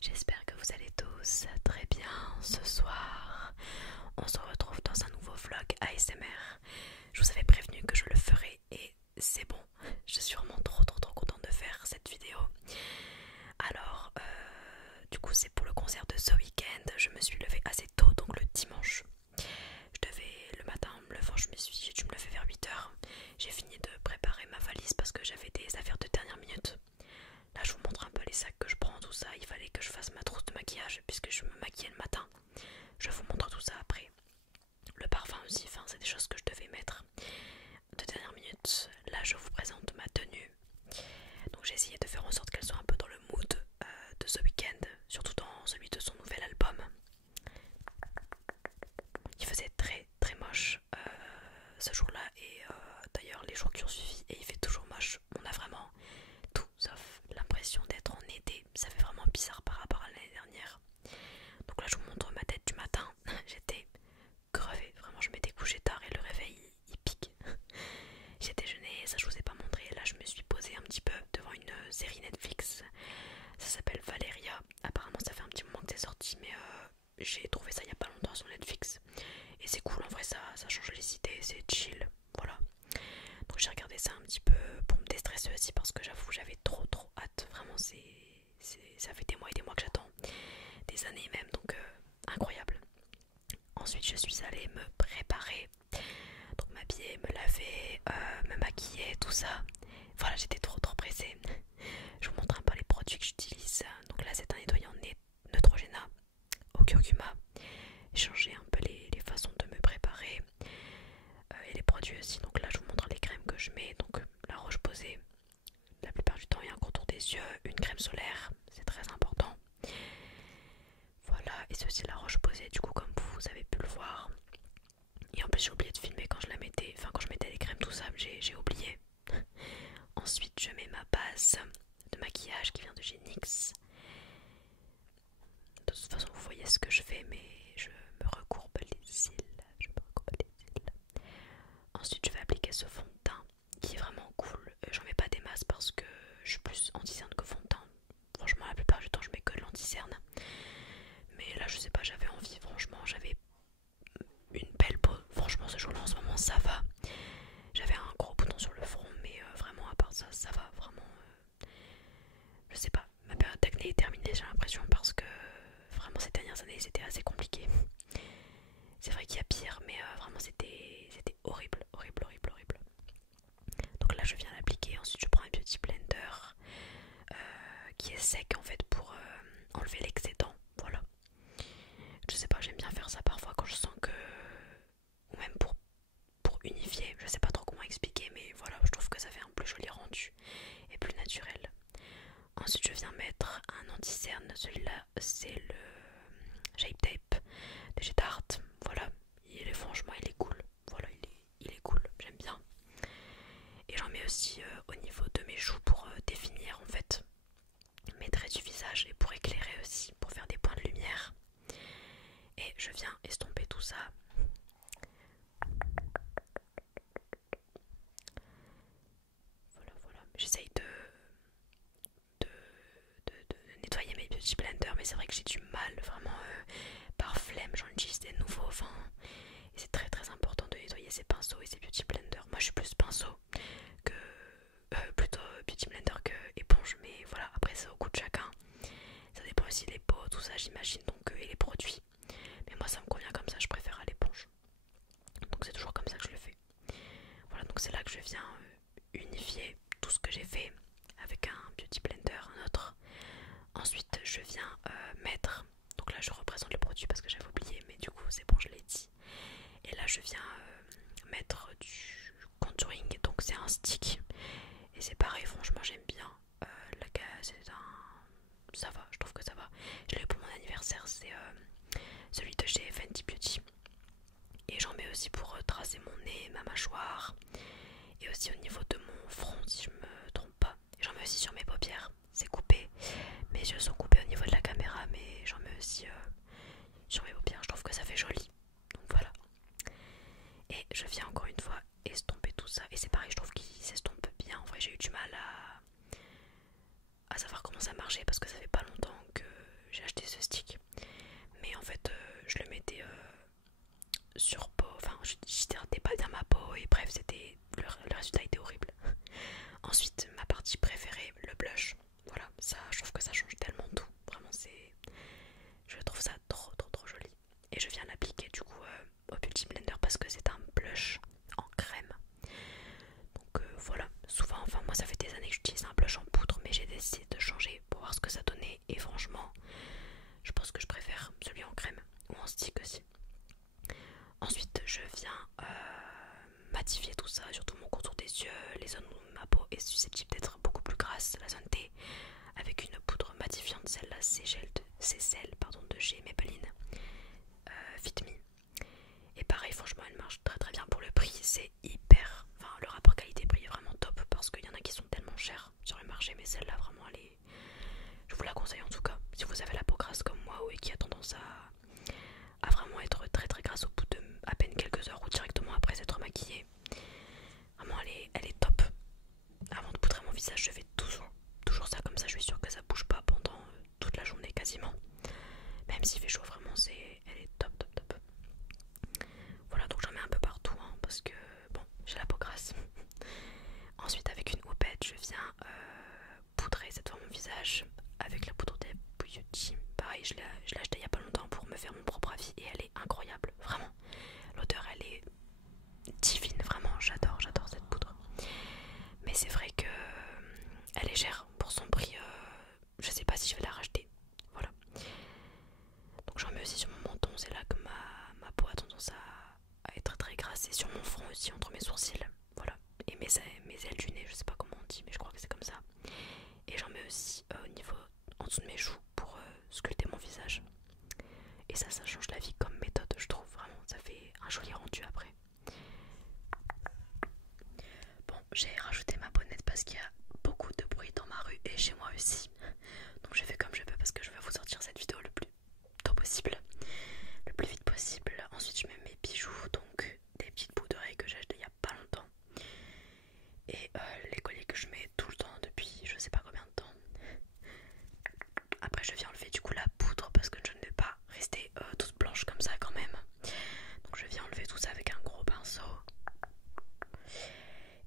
J'espère que vous allez tous très bien ce soir. On se retrouve dans un nouveau vlog ASMR. Je vous avais prévenu que je le ferais et c'est bon. Je suis vraiment trop contente de faire cette vidéo. Alors, du coup c'est pour le concert de ce week-end. Je me suis levée assez tôt, donc le dimanche. Je devais le matin en me levant, j'ai dû me lever vers 8h. J'ai fini de préparer ma valise parce que j'avais des affaires de dernière minute. Là je vous montre un peu les sacs que je prends, tout ça. Il fallait que je fasse ma trousse de maquillage puisque je me maquillais le matin. Je vous montre tout ça après. Le parfum aussi, enfin c'est des choses que je devais mettre de dernière minute. Là je vous présente ma tenue. Donc j'ai essayé de faire en sorte qu'elle soit un peu dans le mood de ce week-end, surtout dans celui de son nouvel album. Il faisait très moche ce jour-là et d'ailleurs les jours qui ont suivi, et il fait toujours moche. On a vraiment tout sauf l'impression d'être en été. Ça fait vraiment bizarre par rapport à l'année dernière. Donc là je vous montre ma tête du matin. J'étais crevée, vraiment je m'étais couchée tard et le réveil il pique. J'ai déjeuné, ça je vous ai pas montré. Là je me suis posée un petit peu devant une série Netflix. Ça s'appelle Valeria. Apparemment ça fait un petit moment que c'est sorti, mais j'ai trouvé ça il y a pas longtemps sur Netflix. Et c'est cool en vrai, ça change les idées, c'est chill. Voilà. Donc j'ai regardé ça un petit peu pour me déstresser aussi parce que j'avoue j'avais trop hâte. Vraiment ça fait des mois et des mois que j'attends. Des années même, donc incroyable. Ensuite je suis allée me préparer. Donc m'habiller, me laver, me maquiller, tout ça. Voilà, j'étais trop pressée. Je vous montre un peu les produits que j'utilise. Donc là c'est un nettoyant Neutrogena au curcuma. J'ai changé un peu les façons de me préparer. Et les produits aussi. Donc là je vous montre les crèmes que je mets. Donc la Roche-Posay, la plupart du temps il y a un contour des yeux, une crème solaire, c'est très important. Voilà, et c'est aussi la Roche-Posay, du coup comme vous avez pu le voir. Et en plus j'ai oublié de filmer quand je la mettais, enfin quand je mettais les crèmes tout ça, j'ai oublié. Ensuite je mets ma base de maquillage qui vient de chez NYX. De toute façon vous voyez ce que je fais, mais je me recourbe les cils. Ensuite je vais appliquer ce fond de teint qui est vraiment cool. J'en mets pas des masses parce que je suis plus anti-cerne que fond de teint. Franchement la plupart du temps je mets que de l'anti-cerne. Mais là je sais pas, j'avais envie, franchement j'avais une belle peau. Franchement ce jour-là en ce moment ça va. J'avais un gros bouton sur le front, mais vraiment à part ça, ça va vraiment. Je sais pas, ma période d'acné est terminée j'ai l'impression parce que vraiment ces dernières années c'était assez compliqué. C'est vrai qu'il y a pire, mais vraiment c'était horrible. Donc là je viens l'appliquer, ensuite je prends un beauty blender qui est sec en fait pour enlever l'excédent. Voilà. Je sais pas, j'aime bien faire ça parfois quand je sens que... Ou même pour unifier, je sais pas trop comment expliquer, mais voilà, je trouve que ça fait un plus joli rendu et plus naturel. Ensuite je viens mettre un anti-cerne, celui-là c'est le Shape Tape de chez Tarte. Voilà, franchement il est cool. Voilà, il est cool, j'aime bien. Et j'en mets aussi au niveau de mes joues pour définir en fait mes traits du visage et pour éclairer aussi, pour faire des points de lumière. Et je viens estomper tout ça. Voilà. J'essaye de nettoyer mes beauty blenders, mais c'est vrai que j'ai du mal, vraiment par flemme, j'en utilise des nouveaux. Enfin, et c'est très important de nettoyer ses pinceaux et ses beauty blenders. Moi je suis plus pinceau que plutôt beauty blender que éponge, mais voilà, après c'est au goût de chacun. Ça dépend aussi des peaux, tout ça j'imagine, donc et les produits. Mais moi ça me convient comme ça, je préfère à l'éponge. Donc c'est toujours comme ça que je le fais. Voilà, donc c'est là que je viens unifier tout ce que j'ai fait avec un beauty blender, un autre. Ensuite je viens mettre, donc là je représente le produit parce que j'avais oublié, mais du coup c'est bon, je l'ai dit. Et là je viens mettre du contouring, donc c'est un stick. Et c'est pareil, franchement j'aime bien. C'est un... Ça va, je trouve que ça va. Je l'ai eu pour mon anniversaire, c'est celui de chez Fenty Beauty. Et j'en mets aussi pour tracer mon nez, ma mâchoire. Et aussi au niveau de mon front, si je me trompe pas. Et j'en mets aussi sur mes paupières, c'est coupé. Mes yeux sont coupés au niveau de la caméra, mais j'en mets aussi sur mes paupières. Je trouve que ça fait joli. Donc voilà. Et je viens encore une fois estomper tout ça. Et c'est pareil, je trouve qu'il s'estompe bien. En vrai, j'ai eu du mal à savoir comment ça marchait parce que ça fait pas longtemps que acheté ce stick. Mais en fait, je le mettais sur peau, enfin, j'hydratais pas bien ma peau et bref, le résultat était horrible. Ensuite, ma partie préférée, le blush. Voilà, ça, je trouve que ça change tellement tout. Vraiment, je trouve ça trop trop trop joli. Et je viens l'appliquer du coup au Beauty Blender parce que c'est un blush en crème. Donc voilà, souvent, enfin moi ça fait des années que j'utilise un blush en poudre, mais j'ai décidé de changer pour voir ce que ça donnait. Et franchement, je pense que je préfère celui en crème ou en stick aussi. Ensuite, je viens matifier tout ça, surtout mon contour des yeux, les zones où ma peau est susceptible d'être beaucoup plus grasse, la zone T, avec une poudre matifiante, celle-là c'est celle de chez Maybelline Fit Me. Et pareil, franchement, elle marche très très bien pour le prix, c'est hyper. Enfin, le rapport qualité-prix est vraiment top parce qu'il y en a qui sont tellement chers sur le marché, mais celle-là vraiment elle est. Je vous la conseille en tout cas, si vous avez la peau grasse comme moi ou qui a tendance à vraiment être très très grasse au bout de à peine quelques heures ou directement après s'être maquillée. Vraiment elle est top. Avant de poudrer mon visage, je fais toujours ça comme ça, je suis sûre que ça bouge pas pendant toute la journée quasiment. Même s'il fait chaud, vraiment elle est top top top. Voilà, donc j'en mets un peu partout hein, parce que bon, j'ai la peau grasse. Ensuite avec une houppette, je viens poudrer cette fois mon visage avec la poudre des Beauty. Pareil, je l'ai acheté il y a pas longtemps pour me faire mon propre avis et elle est incroyable, vraiment. L'odeur elle est divine, vraiment, j'adore cette poudre. Mais c'est vrai que elle est chère pour son prix, je sais pas si je vais la racheter. Voilà. Donc j'en mets aussi sur mon menton, c'est là que ma peau a tendance à être très grasse et sur mon front aussi, entre mes sourcils. Voilà. Et mes ailes du nez, je sais pas comment on dit, mais je crois que c'est comme ça. Et j'en mets aussi au niveau en dessous de mes joues pour sculpter mon visage. Et ça change la vie comme méthode, je trouve vraiment. Ça fait un joli rendu après. Bon, j'ai rajouté ma bonnette parce qu'il y a beaucoup de bruit dans ma rue et chez moi aussi. Donc je fais comme je peux parce que je veux vous sortir cette vidéo le plus tôt possible, le plus vite possible. Ensuite je mets mes bijoux, donc des petites boucles d'oreilles que j'ai achetées il y a pas longtemps. Et les colliers que je mets tout le temps depuis je sais pas combien de temps. Après je viens enlever du coup la poudre parce que je ne vais pas rester toute blanche comme ça quand même. Donc je viens enlever tout ça avec un gros pinceau.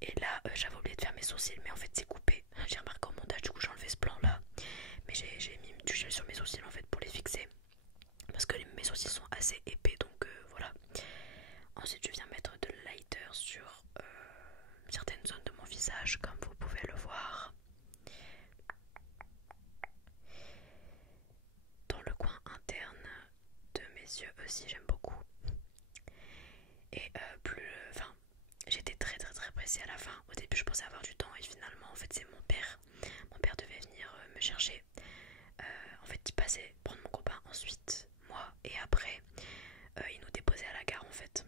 Et là j'avais oublié de faire mes sourcils mais en fait c'est coupé. J'ai remarqué au montage du coup j'ai enlevé ce blanc là. Mais j'ai mis du gel sur mes sourcils en fait pour les fixer. Parce que mes sourcils sont assez épais donc voilà. Ensuite je viens mettre de lighter sur certaines zones de mon visage comme vous pouvez le voir. Dans le coin interne de mes yeux aussi j'aime beaucoup. Et enfin j'étais très très très pressée à la fin. Au début je pensais avoir du temps et finalement en fait c'est mon père. Mon père devait venir me chercher. En fait il passait prendre mon copain ensuite moi et après il nous déposait à la gare en fait.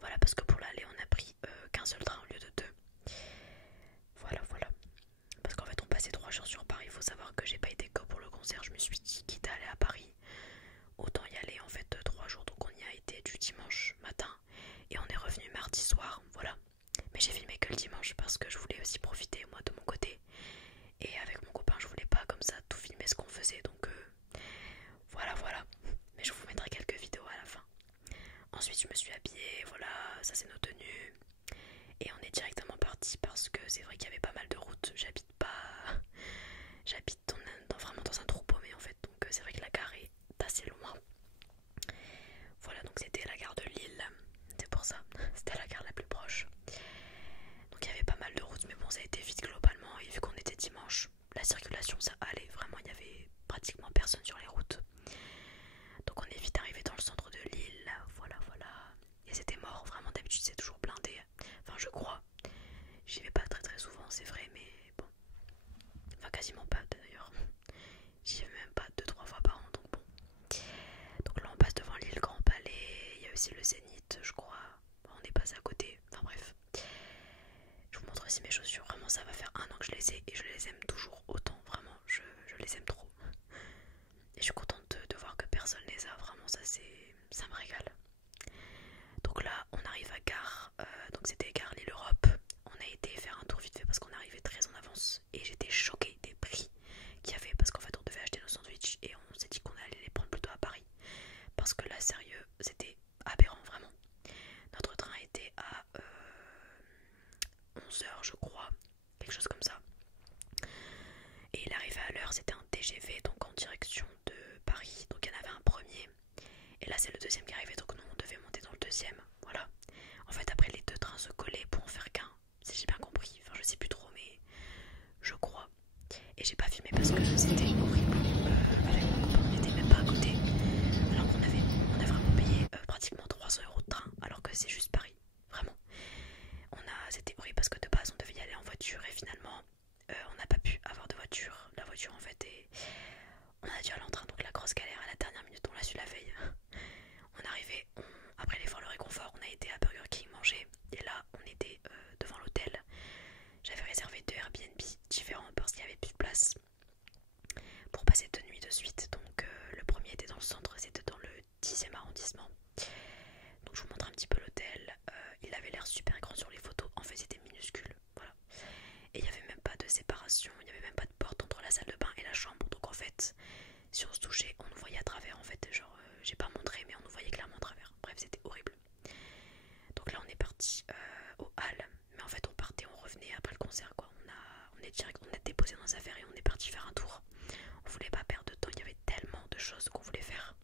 Voilà parce que pour l'aller on a pris qu'un seul train au lieu de deux. Voilà. Parce qu'en fait on passait 3 jours sur Paris. Il faut savoir que j'ai pas été que pour le concert. Je me suis dit quitte à aller à Paris, autant y aller en fait 3 jours. Donc on y a été du dimanche matin et on est revenu mardi soir. Voilà. Mais j'ai filmé que le dimanche parce que je voulais aussi profiter moi de mon côté. Et avec mon copain je voulais pas comme ça tout filmer ce qu'on faisait. Donc voilà. Mais je vous mettrai quelques vidéos à la fin. Ensuite je me suis habillée. Voilà, ça c'est nos tenues. Et on est directement parti parce que c'est vrai qu'il y avait pas mal de routes. J'habite vraiment dans un trou paumé en fait. Donc c'est vrai que la gare est assez loin. Voilà, donc c'était la gare de Lille. C'est pour ça, c'était la gare la plus proche. Donc il y avait pas mal de routes, mais bon ça a été vite globalement. Et vu qu'on était dimanche, la circulation ça allait. Vraiment il y avait pratiquement personne sur les routes. Donc on est vite arrivé dans le centre de Lille. Voilà. Et c'était mort, vraiment d'habitude c'est toujours blindé. Enfin je crois. J'y vais pas très souvent c'est vrai mais bon. Enfin quasiment pas d'ailleurs. J'y vais même pas 2-3 fois par an donc bon. Donc là on passe devant l'île Grand Palais. Il y a aussi le Zénith je crois. Bon, on est passé à côté. Enfin bref. Je vous montre aussi mes chaussures. Vraiment ça va faire 1 an que je les ai et je les aime toujours autant. Vraiment je les aime trop. Et je suis contente de voir que personne les a. Vraiment ça me régale. Donc là on arrive à gare. Donc c'était gare Lille Europe. On a été faire un tour vite fait parce qu'on arrivait très en avance. Et j'étais choquée des prix qu'il y avait. Parce qu'en fait on devait acheter nos sandwichs. Et on s'est dit qu'on parce que là sérieux c'était aberrant vraiment. Notre train était à 11h je crois, quelque chose comme ça. Et il arrivait à l'heure, c'était un TGV donc en direction de Paris. Donc il y en avait un premier. Et là c'est le deuxième qui arrivait, donc nous on devait monter dans le deuxième. Voilà. En fait après les deux trains se collaient pour en faire qu'un. Si j'ai bien compris. Enfin je sais plus trop mais je crois. Et j'ai pas filmé parce que c'était horrible. Avec mon copain on n'était même pas à côté. Alors on a vraiment payé pratiquement 300 € de train. Alors que c'est juste Paris. Vraiment. C'était horrible parce que de base on devait y aller en voiture et finalement on n'a pas pu avoir de voiture. La voiture en fait est... On a dû aller en train, donc la grosse galère à la dernière minute, on l'a su la veille. On est arrivé, après l'effort, le réconfort, on a été à Burger King manger. Et là on était devant l'hôtel. J'avais réservé 2 Airbnb différents parce qu'il n'y avait plus de place pour passer 2 nuits de suite. Donc le premier était dans le centre, c'était dans le 10e arrondissement. Donc je vous montre un petit peu l'hôtel. Il avait l'air super grand sur les photos, en fait c'était minuscule. Voilà. Et il n'y avait même pas de séparation, il n'y avait même pas de porte entre la salle de bain et la chambre. Donc en fait, si on se touchait, on nous voyait à travers. En fait, genre, j'ai pas montré, mais on nous voyait clairement à travers. Bref, c'était horrible. Donc là, on est parti au hall. Mais en fait, on partait, on revenait après le concert, quoi. On a déposé nos affaires et on est parti faire un tour. On voulait pas perdre de temps, il y avait tellement de choses qu'on voulait faire.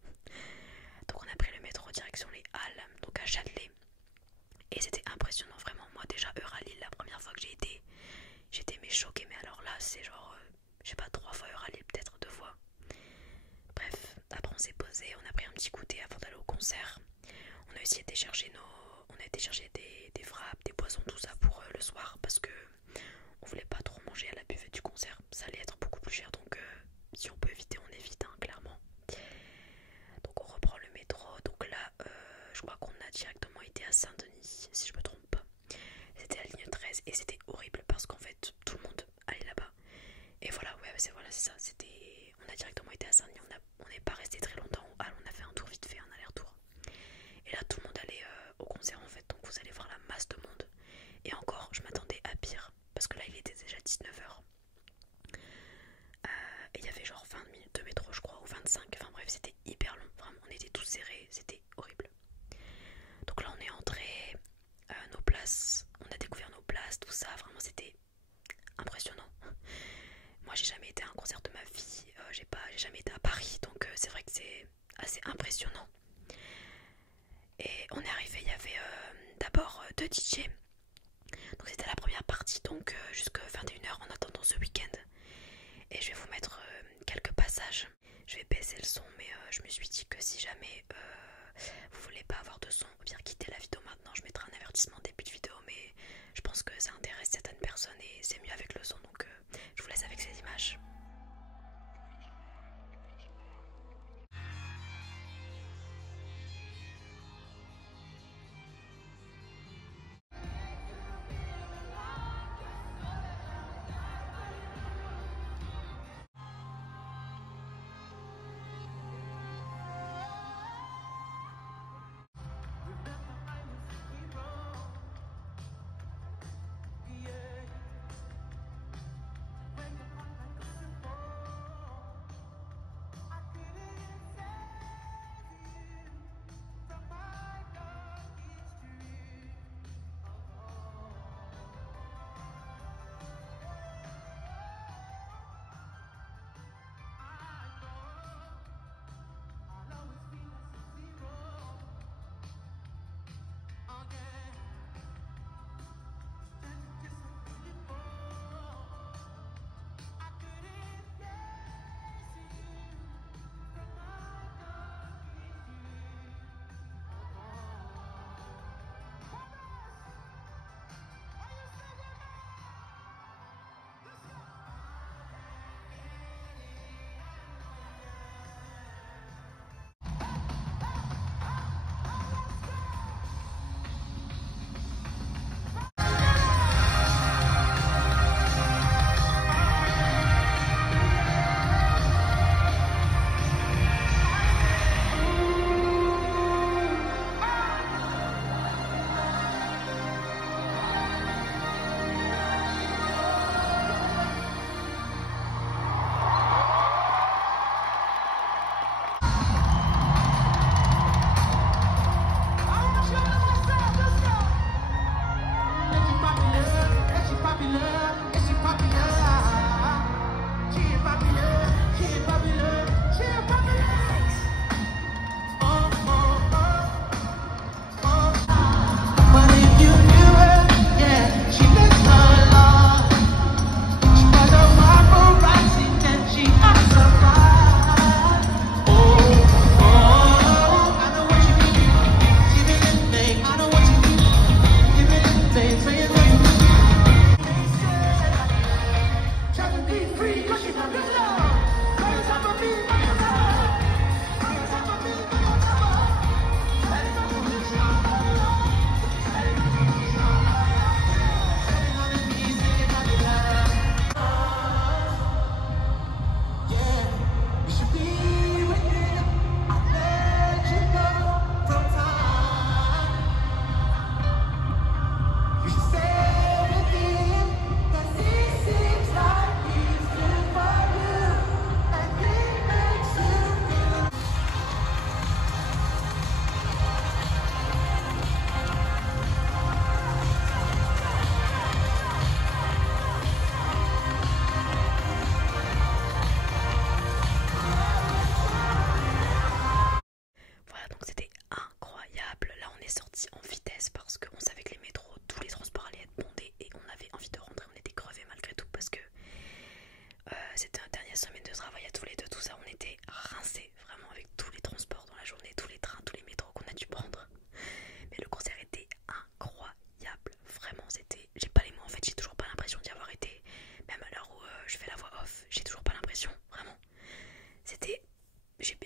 Donc on a pris le métro direction les halles, donc à Châtelet. Et c'était impressionnant, vraiment. Moi, déjà, Euralille, la première fois que j'étais mais choquée. Mais alors là, c'est genre, je sais pas, 3 fois Euralille, peut-être 2 fois. Bref, après on s'est posé, on a pris un petit goûter avant d'aller au concert. On a essayé de décharger des frappes, des boissons, tout ça pour le soir parce que on voulait pas trop manger à la buvette du concert. Ça allait être beaucoup plus cher, donc si on peut éviter, on évite, hein, clairement. Donc on reprend le métro. Donc là, je crois qu'on a directement été à Saint-Denis, si je me trompe pas. C'était la ligne 13 et c'était horrible parce qu'en fait tout le monde allait là-bas. Et voilà, ouais, c'est ça. On a directement été à Saint-Denis. On n'est pas resté très longtemps au hall. On a fait un tour vite fait, un aller-retour. Et là, tout le monde allait au concert en fait. Donc vous allez voir la masse de monde. Et encore, je m'attendais à pire parce que là, il était déjà 19h. Et il y avait genre 20 minutes de métro, je crois, ou 25. Enfin bref, c'était hyper long. Vraiment, on était tous serrés. C'était horrible. Donc là, on est entré, nos places. On a découvert nos places, tout ça. Vraiment, c'était impressionnant. Moi j'ai jamais été à un concert de ma vie, j'ai jamais été à Paris, donc c'est vrai que c'est assez impressionnant. Et on est arrivé, il y avait d'abord 2 DJ. Donc c'était la première partie, donc jusqu'à 21h en attendant ce week-end. Et je vais vous mettre quelques passages. Je vais baisser le son, mais je me suis dit que si jamais vous voulez pas avoir de son, ou bien quitter la vidéo maintenant, je mettrai un avertissement en début de vidéo, mais je pense que ça intéresse certaines personnes et c'est mieux avec le son, donc je vous laisse avec ces images.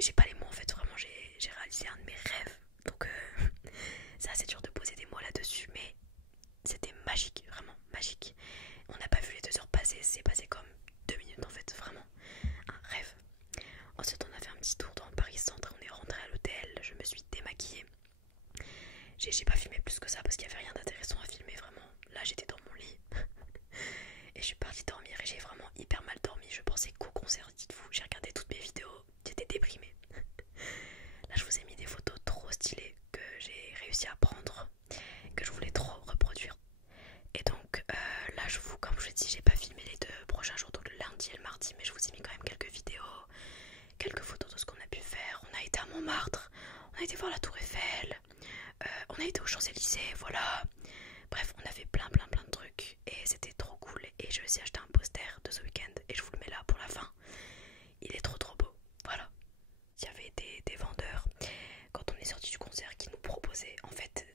j'ai pas les mots en fait, vraiment j'ai réalisé un de mes rêves. Donc c'est assez dur de poser des mots là-dessus, mais c'était magique, vraiment magique. On n'a pas vu les 2 heures passer, c'est passé comme 2 minutes en fait, vraiment un rêve. Ensuite on a fait un petit tour dans Paris Centre, on est rentré à l'hôtel, je me suis démaquillée. J'ai pas filmé plus que ça parce qu'il y avait rien d'intéressant à filmer vraiment. Là j'étais dans mon lit et je suis partie dormir et j'ai vraiment hyper mal dormi. Je pensais qu'au concert, dites-vous, j'ai regardé toutes mes vidéos, j'étais déprimée. Là je vous ai mis des photos trop stylées que j'ai réussi à prendre, que je voulais trop reproduire. Et donc là je vous, comme je vous ai dit, j'ai pas filmé les 2 prochains jours, donc le lundi et le mardi, mais je vous ai mis quand même quelques vidéos, quelques photos de ce qu'on a pu faire. On a été à Montmartre, on a été voir la Tour Eiffel, on a été aux Champs-Élysées, voilà. Bref, on a fait plein de trucs et c'était trop cool. Et j'ai aussi acheté un poster de ce week-end et je vous le mets là pour la fin. Il est trop beau, voilà. Il y avait des vendeurs quand on est sorti du concert qui nous proposaient en fait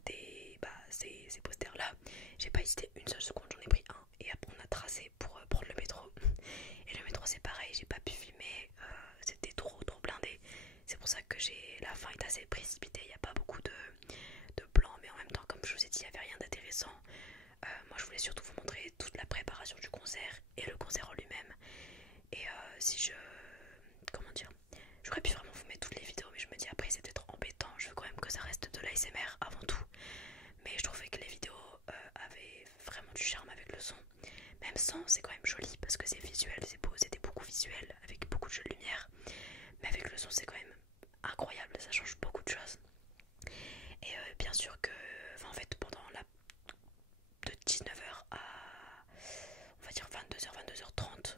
ces posters là. J'ai pas hésité une seule seconde, j'en ai pris un et après on a tracé pour prendre le métro. Et le métro c'est pareil, j'ai pas pu filmer, c'était trop blindé. C'est pour ça que la fin est assez précipitée, il n'y a pas beaucoup de plans, mais en même temps comme je vous ai dit il n'y avait rien d'intéressant. Moi je voulais surtout vous montrer toute la préparation du concert et le concert en lui-même. Et si je... comment dire, j'aurais pu vraiment vous mettre toutes les vidéos, mais je me dis après c'est peut-être embêtant, je veux quand même que ça reste de l'ASMR avant tout. Mais je trouvais que les vidéos avaient vraiment du charme avec le son. Même sans, c'est quand même joli parce que c'est visuel, c'est beau, c'était beaucoup visuel avec beaucoup de jeux de lumière. Mais avec le son c'est quand même incroyable, ça change beaucoup de choses. Et bien sûr que, en fait pendant de 19h à on va dire 22h, 22h30,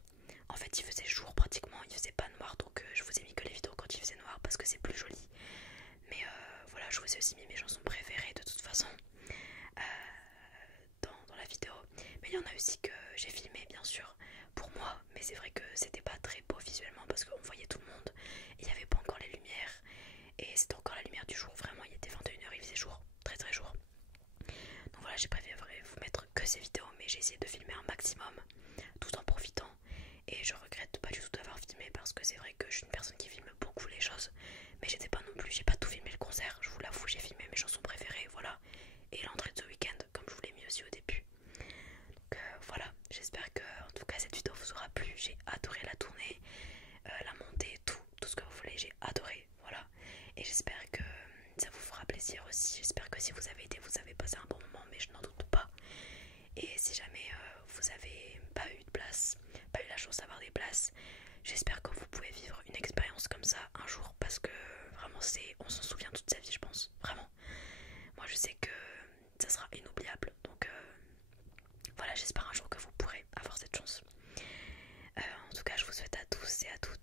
en fait il faisait jour pratiquement, il faisait pas noir, donc je vous ai mis que les vidéos quand il faisait noir parce que c'est plus joli. Mais voilà, je vous ai aussi mis mes chansons préférées de toute façon dans la vidéo. Mais il y en a aussi que j'ai filmé bien sûr pour moi, mais c'est vrai que c'était pas très beau visuellement parce qu'on voyait tout le monde et il n'y avait pas encore les lumières et c'était encore la lumière du jour, vraiment il était 21h, il faisait jour, très jour. Donc voilà, j'ai préféré vous mettre que ces vidéos, mais j'ai essayé de filmer un maximum tout en profitant. Et je regrette pas du tout d'avoir filmé parce que c'est vrai que je suis une personne qui filme beaucoup les choses. Mais j'étais pas non plus, j'ai pas tout filmé le concert, je vous l'avoue, j'ai filmé mes chansons préférées, voilà. Et l'entrée de ce week-end, comme je vous l'ai mis aussi au début. Donc voilà, j'espère que en tout cas cette vidéo vous aura plu. J'ai adoré la tournée, la montée, tout ce que vous voulez, j'ai adoré, voilà. Et j'espère que ça vous fera plaisir aussi. J'espère que si vous avez été, vous avez passé un bon moment, mais je n'en doute pas. Et si jamais vous avez pas eu de place, pas eu la chance d'avoir des places, j'espère que vous pouvez vivre une expérience comme ça un jour parce que vraiment on s'en souvient toute sa vie, je pense, vraiment. Moi je sais que ça sera inoubliable, donc voilà, j'espère un jour que vous pourrez avoir cette chance. En tout cas je vous souhaite à tous et à toutes